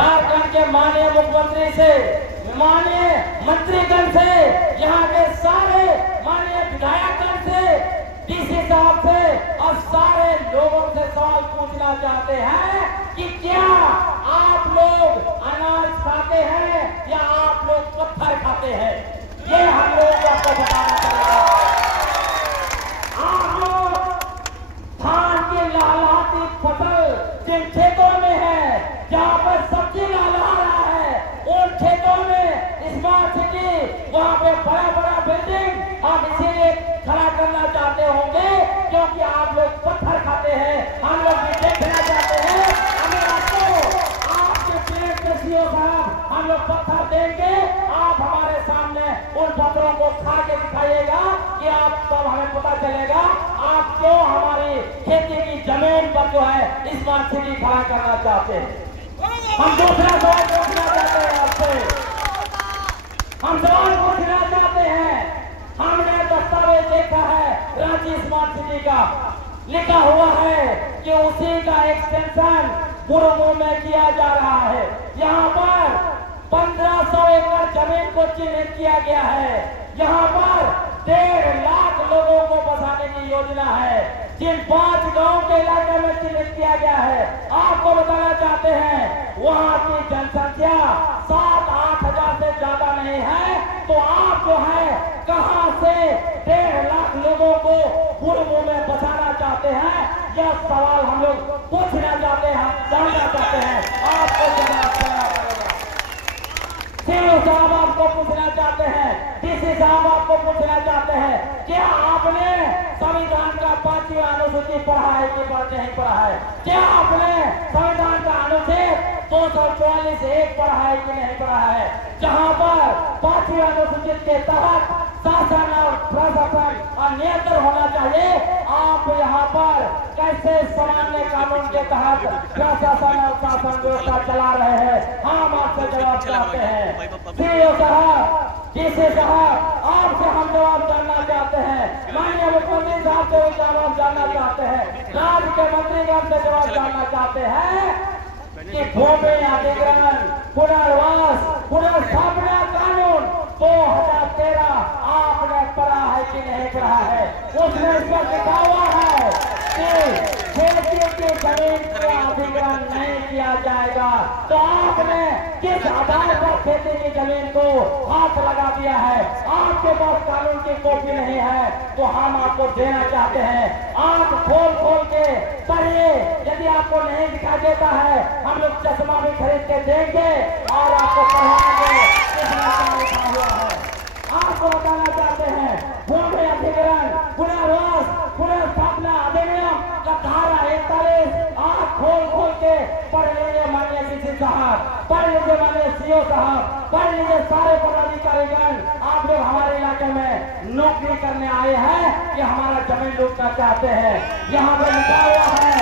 झारखंड के माननीय मुख्यमंत्री से, माननीय मंत्रीगण से, यहाँ के सारे माननीय विधायकगण से, डीसी साहब से और सारे लोगों से सवाल पूछना चाहते हैं कि क्या आप लोग अनाज खाते हैं या आप लोग पत्थर खाते हैं? ये हम लोग आपको बताना चाहेंगे। आप लोग धान की लहलहाती फसल जिन खेतों में है, जहाँ पर सब्जी लहलहा रहा है, उन खेतों में स्मार्ट सिटी, वहाँ पे बड़ा बड़ा बिल्डिंग आप इसीलिए खड़ा करना चाहते होंगे क्योंकि आप लोग पत्थर खाते हैं। हम लोग भी देखना चाहते हैं, हमें आपको आपके प्लेट के सीओ साहब हम लोग पत्थर देंगे, आप हमारे सामने उन पत्थरों को खा के दिखाइएगा कि आप तब हमें पता चलेगा आप क्यों हमारी खेती की जमीन पर जो है स्मार्ट सिटी खड़ा करना चाहते हैं। हम दूसरा सवाल पूछना चाहते हैं आपसे, हम सवाल पूछना चाहते हैं। हमने दस्तावेज देखा है रांची स्मार्ट सिटी का, लिखा हुआ है कि उसी का एक्सटेंशन बुरमू में किया जा रहा है। यहाँ पर 1500 एकड़ जमीन को चिन्हित किया गया है। यहाँ पर 1.5 लाख लोगों को बसाने की योजना है, जिन 5 गांव के इलाके में चिन्हित किया गया है। आपको बताना चाहते हैं वहाँ की जनसंख्या 7-8 हजार से ज्यादा नहीं है, तो आप जो है कहां से 1.5 लाख लोगों को बुरमू में बसाना चाहते हैं? यह सवाल हम लोग पूछना चाहते हैं, हम जानना चाहते हैं। आपको जवाब देना पड़ेगा। सीओ साहब आपको पूछना चाहते हैं, डीसी साहब आपको पूछना चाहते हैं, क्या आपने संविधान का 5वीं अनुसूची पढ़ा है कि नहीं पढ़ा है? क्या आपने संविधान का अनुच्छेद 244(1) पढ़ा है कि नहीं पढ़ा है? जहां पर 5वीं अनुसूची के तहत शासन और प्रशासन और नियंत्रण होना चाहिए, आप यहाँ पर कैसे सामान्य कानून के तहत प्रशासन और शासन व्यवस्था चला रहे हैं? हम आपसे जवाब चाहते हैं। सीओ साहब, डीसी साहब, आपसे हम जवाब जानना चाहते हैं। माननीय मुख्यमंत्री साहब से जवाब जानना चाहते हैं। राज्य के मंत्रीगण से जवाब जानना चाहते हैं कि भूमि अधिग्रहण पुनर्वास पुनर्स्थापना कानून 2013 आपने पढ़ा है कि नहीं पढ़ा है? उसमें इस पर लिखा हुआ है कि खेती की जमीन का अधिग्रहण नहीं किया जाएगा। तो आपने किस आधार पर खेती की जमीन को हाथ लगा दिया है? आपके पास कानून की कॉपी नहीं है तो हम आपको देना चाहते हैं। आंख खोल खोल के पढ़िए, यदि आपको नहीं दिखा देता है हम लोग चश्मा भी खरीद के देंगे और आपको पढ़ाएंगे कितना लिखा हुआ है। आपको बताना चाहते हैं भूमि अधिग्रहण पुनर्वास पुनर्स्थापना अधिनियम का धारा 41 आंख खोल खोल के पढ़ लीजिए माननीय डीसी साहब, पढ़ लीजिए माननीय सीओ साहब, पढ़ लीजिए सारे पदाधिकारीगण। आप लोग हमारे इलाके में नौकरी करने आए हैं कि हमारा जमीन लूटना चाहते हैं? यहाँ पर लिखा हुआ है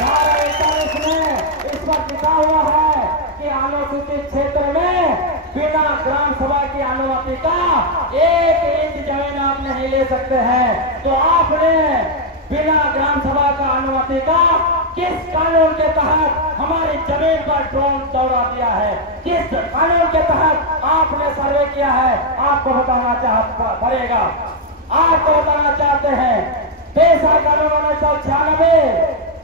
धारा 41 में, इस पर लिखा हुआ है कि अनुसूचित क्षेत्र में बिना ग्राम सभा की अनुमति का 1 इंच जमीन आप नहीं ले सकते हैं। तो आपने बिना ग्राम सभा का अनुमति का किस कानून के तहत हमारी जमीन पर ड्रोन दौड़ा दिया है? किस कानून के तहत आपने सर्वे किया है? आपको बताना पड़ेगा। आपको बताना चाहते हैं पेशा कानून 1996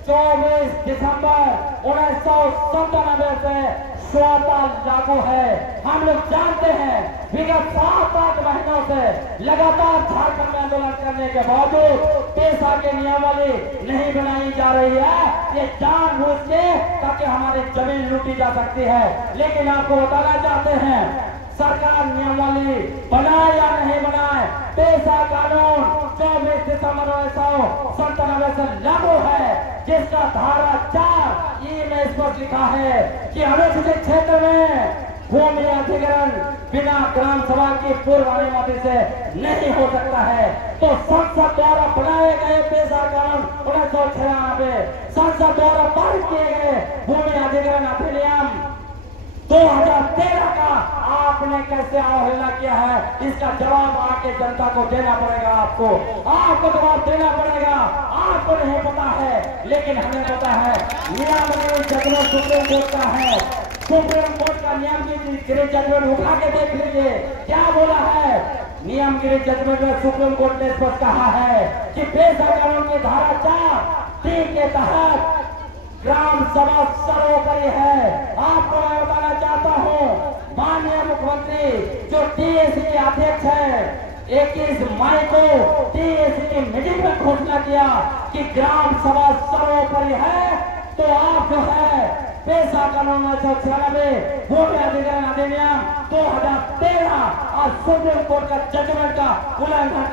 24 दिसंबर 1997 से स्वतः लागू है। हम लोग जानते हैं विगत 7-8 महीनों से लगातार झारखंड में आंदोलन करने के बावजूद पेशा की नियमावली नहीं बनाई जा रही है। ये जानबूझ के ताकि हमारी जमीन लूटी जा सकती है। लेकिन आपको बताना चाहते हैं सरकार नियमावली बनाए या नहीं बनाए, पेशा कानून 24 दिसंबर 1997 से लागू है, जिसका धारा 4 में स्पष्ट लिखा है कि अनुसूचित क्षेत्र में भूमि अधिग्रहण बिना ग्राम सभा की पूर्व अनुमति से नहीं हो सकता है। तो संसद द्वारा बनाए गए पेशा कानून 1996, संसद द्वारा पारित किए गए भूमि अधिग्रहण अधिनियम 2013 का आपने कैसे अवहेलना किया है? इसका जवाब आके जनता को देना पड़ेगा। आपको जवाब देना पड़ेगा। आपको नहीं पता है लेकिन हमें पता है। नियमावली जगह सुप्रीम कोर्ट का है, सुप्रीम कोर्ट का नियम गिरी जजमेंट उठा के देख लीजिए क्या बोला है। नियम गिरी जजमेंट में सुप्रीम कोर्ट ने स्पष्ट कहा है कि पेशा कानून की धारा 4(3) के तहत ग्राम सभा सर्वोपरि है। आपको मैं बताना चाहता हूँ, माननीय मुख्यमंत्री जो टीएसी के अध्यक्ष है, 21 मई को टीएसी की मीटिंग में घोषणा किया कि ग्राम सभा सर्वोपरि है। तो आप जो है पेशा कानून 1996 भूमि अधिग्रहण अधिनियम 2013 और सुप्रीम कोर्ट का जजमेंट का उल्लंघन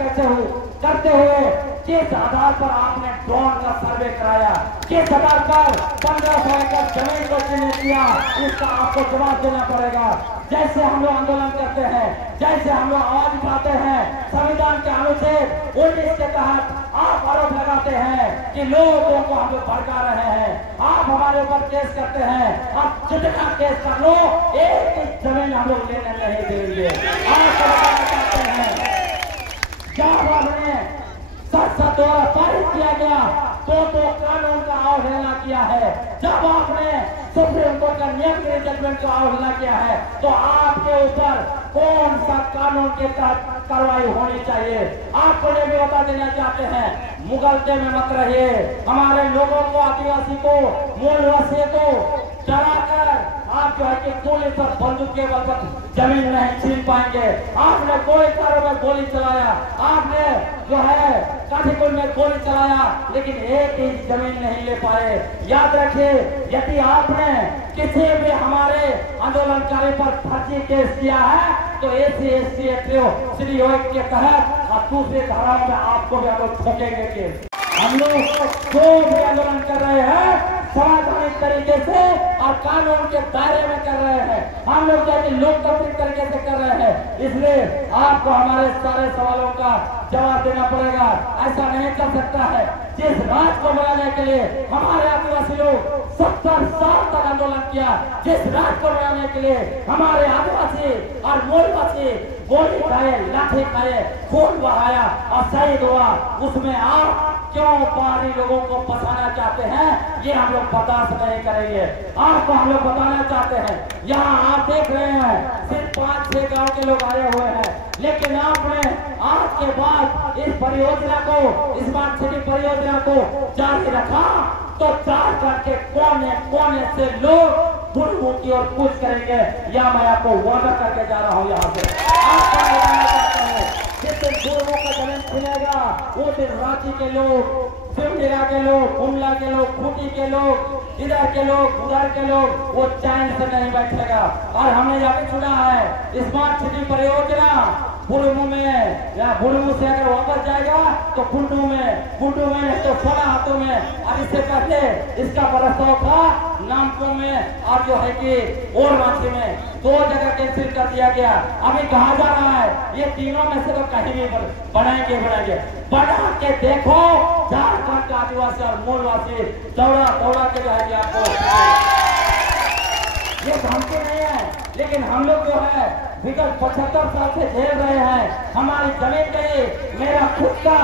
करते हुए किस आधार पर आपने ड्रोन का सर्वे कराया, किस आधार पर 1500 एकड़ जमीन को चिन्हित किया, इसका आपको जवाब देना पड़ेगा। जैसे हम लोग आंदोलन करते हैं, जैसे हम लोग आवाज उठाते हैं, संविधान के अनुच्छेद 19 के तहत आप आरोप लगाते हैं कि लोगों को हम लोग भड़का रहे हैं, आप हमारे ऊपर केस करते हैं। आप जितना केस कर लो, एक जमीन हम लोग लेने नहीं देंगे। आप बताना चाहते हैं जब आपने संसद द्वारा पारित किया गया तो कानून का अवहेलना किया है, जब आपने सुप्रीम कोर्ट का नियम गिरी जजमेंट का अवहेलना किया है, तो आपके ऊपर कौन सा कानून के तहत कार्रवाई होनी चाहिए। आपको ये भी बता देना चाहते हैं, मुगलते में मत रहिए। हमारे लोगों को, आदिवासी को, मूलवासी को डराकर आप जो है कि पुलिस और बंदूक के बल पर जमीन नहीं छीन पाएंगे। आपने गोली कारों में गोली चलाया, आपने जो है काठीपुर में गोली चलाया, लेकिन एक इंच जमीन नहीं ले पाए। याद रखिए, यदि आपने किसी भी हमारे आंदोलनकारी पर फर्जी केस किया है तो SC/ST एक्ट के तहत और दूसरे धाराओं में आपको भी हम लोग ठोकेंगे केस। हम लोग जो भी आंदोलन कर रहे हैं संवैधानिक तरीके से और कानून के दायरे में कर रहे हैं, हम लोग जो लोकतांत्रिक तरीके से कर रहे हैं, इसलिए आपको हमारे सारे सवालों का जवाब देना पड़ेगा। ऐसा नहीं कर सकता है। जिस राज को बनाने के लिए हमारे आदिवासी लोग 70 साल तक आंदोलन किया, जिस राज को बनाने के लिए हमारे आदिवासी और मूलवासी गोली खाए, लाठी खाए, खून बहाया और शहीद हुआ, उसमें आप क्यों बाहरी लोगों को फंसाना चाहते हैं, ये हम लोग बर्दाश्त नहीं करेंगे। आपको हम लोग बताना चाहते हैं, यहाँ आप देख रहे हैं सिर्फ 5-6 गांव के लोग आए हुए हैं, लेकिन आपने आज के बाद इस परियोजना को, स्मार्ट सिटी परियोजना को जारी रखा तो झारखंड के कोने कोने से लोग बुलबुल की ओर कूच करेंगे। या मैं आपको वादा करके जा रहा हूँ यहाँ से। आपको बताना चाहता हूँ, जिस दिन बुलबुल का जमीन खुलेगा वो दिन रांची के लोग, सिमडेगा के लोग, गुमला के लोग, खूंटी के लोग, इधर के लोग, उधर के लोग, वो चैन से नहीं बैठेगा। और हमने यहाँ पे सुना है स्मार्ट सिटी परियोजना बुलबुल में या बुलबुल से अगर वापस जाएगा तो कुंडू में तो 16 हाथों में। और इससे पहले इसका प्रस्ताव था नामको में और जो है कि ओरमांझी में, 2 जगह कैंसिल कर दिया गया। अभी कहा जा रहा है ये तीनों में से तो कहीं नहीं बनाएंगे। बना के देखो, झारखंड का आदिवासी और मूलवासी दौड़ा के जो है कि आपको ये धमकी नहीं है, लेकिन हम लोग जो है विगत 75 साल से झेल रहे हैं। हमारी जमीन गई, मेरा खुद का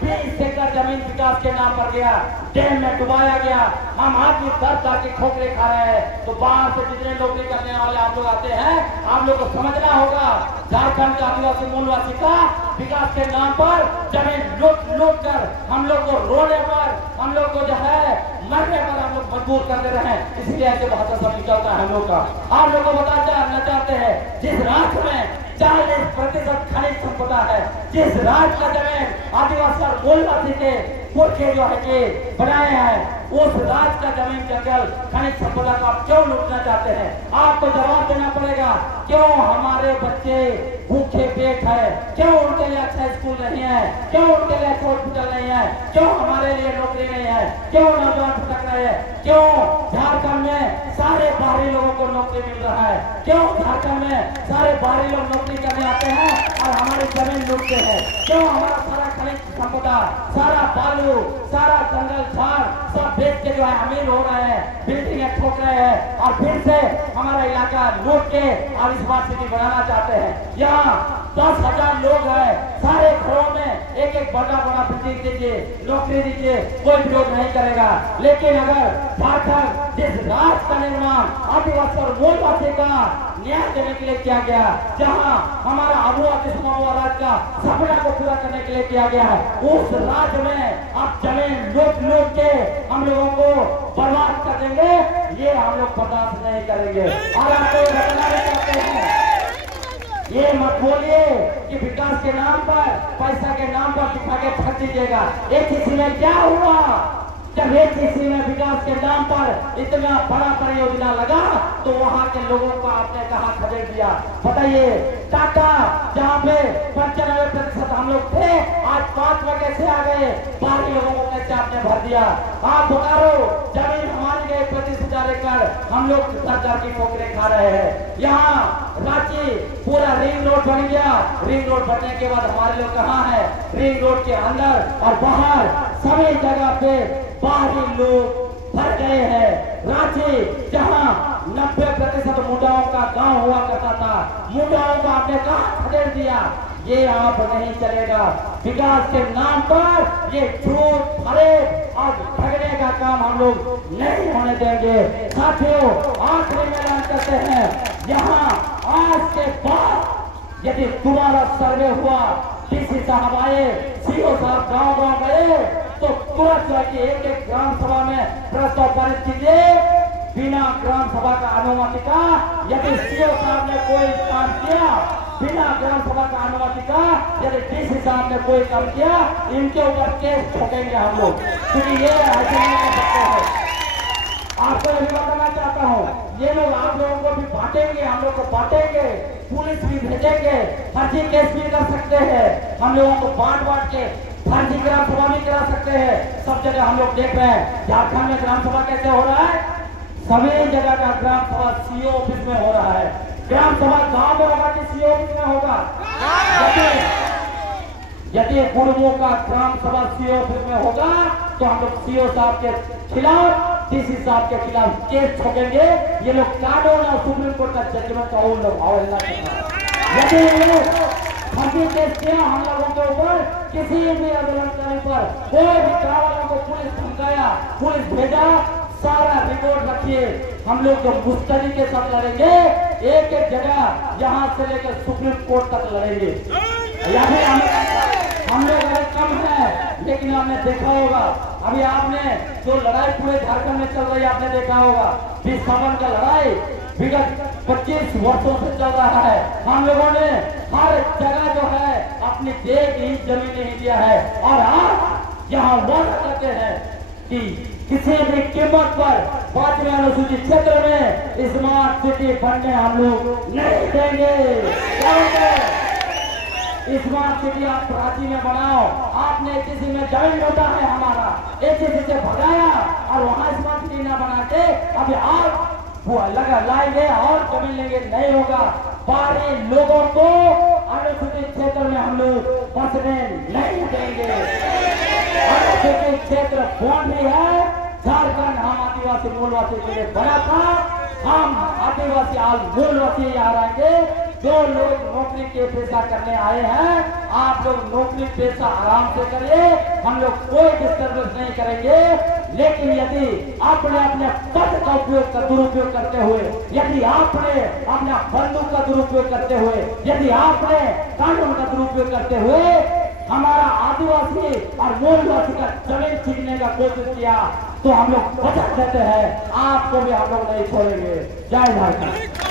20 एकड़ जमीन विकास के नाम पर गया, डैम में डुबाया गया। हम आज भी 10 साल की ठोकरे खा रहे हैं। तो बाहर से जितने नौकरी करने वाले आप लोग आते हैं, आप लोग को समझना होगा झारखंड का आदिवासी मूलवासी का विकास के नाम पर जमीन लूट कर हम लोग को रोने पर, हम लोग को जो है मरने पर हम लोग मजबूर कर दे रहे हैं। इसलिए ऐसे बहुत सब निकलता है हम लोग का। आप लोग को बताना चाहते हैं, जिस राज्य में 40% खनिज संपदा है, जिस राज्य का जमीन आदिवासी और मूलवासी के पुरखे जो है कि बनाए हैं, उस राज्य का जमीन जंगल खनिज संपदा को आप क्यों लूटना चाहते हैं? आपको जवाब देना पड़ेगा। क्यों हमारे बच्चे भूखे पेट है? क्यों उनके लिए अच्छा स्कूल नहीं है? क्यों उनके लिए अच्छा हॉस्पिटल नहीं है? क्यों हमारे लिए नौकरी नहीं है? क्यों नौजवान भटक रहे हैं? क्यों झारखंड में सारे बाहरी लोगों को नौकरी मिल रहा है? क्यों झारखंड में सारे बाहरी लोग नौकरी करने आते हैं और हमारी जमीन लूटते हैं? क्यों हमारा सारा खनिज संपदा, सारा बालू, सारा जंगल झाड़ सब बेच के जो है अमीर हो रहे हैं, बिल्डिंगें ठोक रहे हैं और फिर से हमारा इलाका लूट के और स्मार्ट सिटी बनाना चाहते हैं? यहाँ 10,000 लोग हैं, सारे घरों में एक एक बड़ा बड़ा बिल्डिंग दीजिए, नौकरी दीजिए, कोई विरोध नहीं करेगा। लेकिन अगर झारखंड जिस राष्ट्र का निर्माण आदिवासी और मूलवासी का न्याय देने के लिए किया गया, जहां हमारा अबुआ किस्मों राज्य का सपना को पूरा करने के लिए किया गया है, उस राज्य में आप जमीन लूट के हम लोगों को बर्बाद कर देंगे, ये हम लोग बर्दाश्त नहीं करेंगे। और आपको बताना चाहते हैं, ये मत बोलिए कि विकास के नाम पर, पैसा के नाम पर दिखा के ठग दीजिएगा। ACC में क्या हुआ? जब ACC में विकास के नाम पर इतना बड़ा परियोजना लगा तो वहां के लोगों को आपने कहा खदेड़ दिया। बताइए, टाटा जहाँ पे 95% हम लोग थे, आज 5 बजे से आ गए, बाकी लोगों को कैसे आपने भर दिया? आप बोकारो जमीन हमारी गए 25,000 एकड़, हम लोग सरकार की ठोकरें खा रहे हैं। यहाँ रांची पूरा रिंग रोड बन गया, रिंग रोड बनने के बाद हमारे लोग कहाँ है? रिंग रोड के अंदर और बाहर सभी जगह पे बाहरी लोग भर गए हैं। रांची जहां 90% मुंडाओं का गांव हुआ करता था, मुंडाओं को आपने कहां खदेड़ दिया? ये आप नहीं चलेगा। विकास के नाम पर ये झूठ, फरेब और ठगने का काम हम लोग नहीं होने देंगे। साथियों, आखिरी में ऐलान करते हैं, यहाँ आज के बाद यदि तुम्हारा सर्वे हुआ, डीसी साहब आए, सीओ साहब गांव गए, तो तुरंत जाके एक ग्राम सभा में प्रस्ताव पारित कीजिए बिना ग्राम सभा का अनुमति का। यदि सीओ साहब ने कोई काम किया बिना ग्राम सभा का अनुमति का, यदि डीसी साहब ने कोई काम किया, इनके ऊपर केस ठोकेंगे हम लोग, क्योंकि ये ऐसे नहीं कर सकते हैं। आपको ये बताना चाहता हूँ, ये लोग आप लोगों को भी बांटेंगे, हम लोग को बांटेंगे, पुलिस भी भेजेंगे, फर्जी केस भी कर सकते हैं, हम लोगों को बांट के फर्जी ग्राम सभा भी करा सकते हैं। सब जगह हम लोग देख रहे हैं झारखंड में ग्राम सभा कैसे हो रहा है। सभी जगह का ग्राम सभा सीओ ऑफिस में हो रहा है। ग्राम सभा गांव में होगा कि सीओ ऑफिस में होगा? यदि गुड़मो का ग्राम सभा सीओ ऑफिस में होगा तो हम लोग सीओ साहब के खिलाफ, डीसी साहब के खिलाफ केस ठोकेंगे। ये लोग कानून और सुप्रीम कोर्ट का जजमेंट का अवहेलना करना। यदि ये लोग फर्जी केस किया हम लोगों के ऊपर, किसी भी आंदोलन करने पर कोई भी गाँव वालों को पुलिस धमकाया, पुलिस भेजा, सारा रिकॉर्ड रखिए। हम लोग जो मुस्तैदी के साथ लड़ेंगे, एक एक जगह यहाँ से लेकर सुप्रीम कोर्ट तक लड़ेंगे। हम लोग अगर कम है, लेकिन आपने देखा होगा अभी आपने जो लड़ाई पूरे झारखंड में चल रही है, आपने देखा होगा विस्थापन का लड़ाई विगत 25 वर्षों से चल रहा है। हम लोगों ने हर जगह जो है अपनी देश की जमीन नहीं दिया है, और आज यहाँ वादा करते हैं कि किसी भी कीमत पर 5वें अनुसूचित क्षेत्र में स्मार्ट सिटी बनने हम लोग नहीं देंगे। स्मार्ट सिटी आप रांची में बनाओ, आपने ACC में जमीन होता है हमारा, ACC से भगाया और वहां स्मार्ट सिटी ना बना के अभी आप वो लगा लाएंगे और जमीन लेंगे, नहीं होगा। बाहरी लोगों को अनुसूचित क्षेत्र में हम लोग बसने नहीं देंगे। अनुसूचित क्षेत्र कौन भी है, झारखंड हम आदिवासी मूलवासी के लिए बना था, हम आदिवासी आज मूलवासी यहाँ रहेंगे। जो लोग नौकरी के पेशा करने आए हैं, आप लोग नौकरी पेशा आराम से करिए, हम लोग कोई डिस्टर्बेंस नहीं करेंगे। लेकिन यदि आपने अपने पद का उपयोग का दुरुपयोग करते हुए, यदि आपने अपना बंदूक का दुरुपयोग करते हुए, यदि आपने कानून का दुरुपयोग करते हुए हमारा आदिवासी और मूलवासी का जमीन छीनने का कोशिश किया, तो हम लोग बचा देते हैं, आपको भी हम लोग नहीं छोड़ेंगे। जय झारखंड।